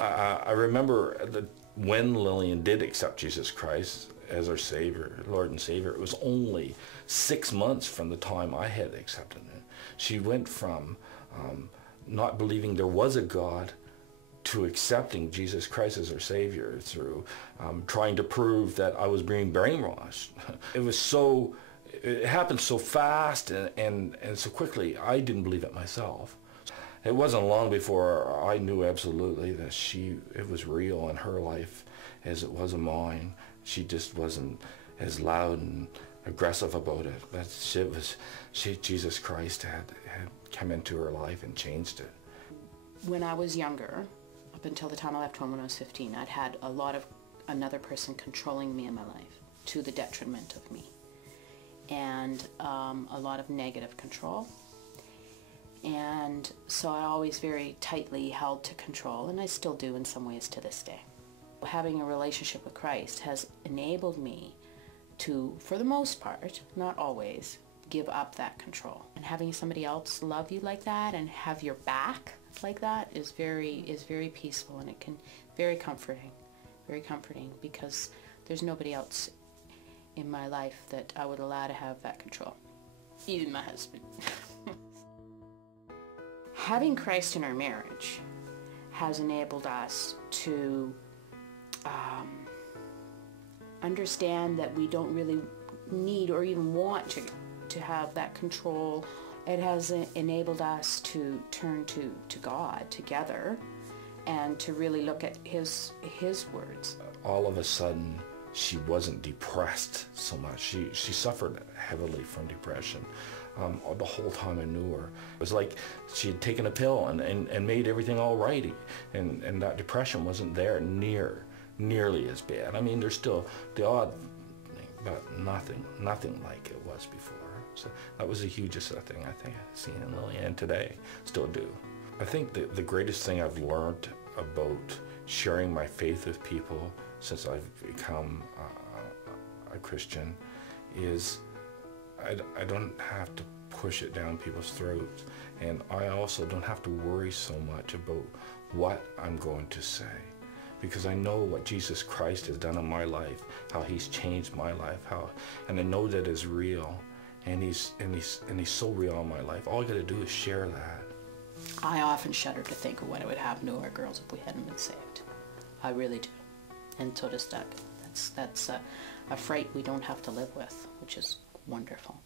I remember that when Lillian did accept Jesus Christ as her Savior, Lord and Savior, it was only 6 months from the time I had accepted Him. She went from not believing there was a God to accepting Jesus Christ as her Savior through trying to prove that I was being brainwashed. It happened so fast and so quickly, I didn't believe it myself. It wasn't long before I knew absolutely that it was real in her life as it was in mine. She just wasn't as loud and aggressive about it, but Jesus Christ had come into her life and changed it. When I was younger, up until the time I left home when I was 15, I'd had a lot of another person controlling me in my life to the detriment of me, and a lot of negative control. And so I always very tightly held to control, and I still do in some ways to this day. Having a relationship with Christ has enabled me to, for the most part, not always, give up that control. And having somebody else love you like that and have your back like that is very peaceful, and it can very comforting because there's nobody else in my life that I would allow to have that control, even my husband. Having Christ in our marriage has enabled us to understand that we don't really need or even want to have that control. It has enabled us to turn to God together and to really look at His words. All of a sudden, she wasn't depressed so much. She suffered heavily from depression the whole time I knew her. It was like she had taken a pill and made everything all right, and that depression wasn't there nearly as bad. I mean, there's still the odd thing, but nothing like it was before. So that was the hugest thing I think I've seen in Lillian today, still do. I think the greatest thing I've learned about sharing my faith with people since I've become a Christian is I don't have to push it down people's throats, and I also don't have to worry so much about what I'm going to say, because I know what Jesus Christ has done in my life, how He's changed my life, and I know that is real, and he's so real in my life. All I got to do is share that. I often shudder to think of what would happen to our girls if we hadn't been saved. I really do, and so does Doug. That's a fright we don't have to live with, which is wonderful.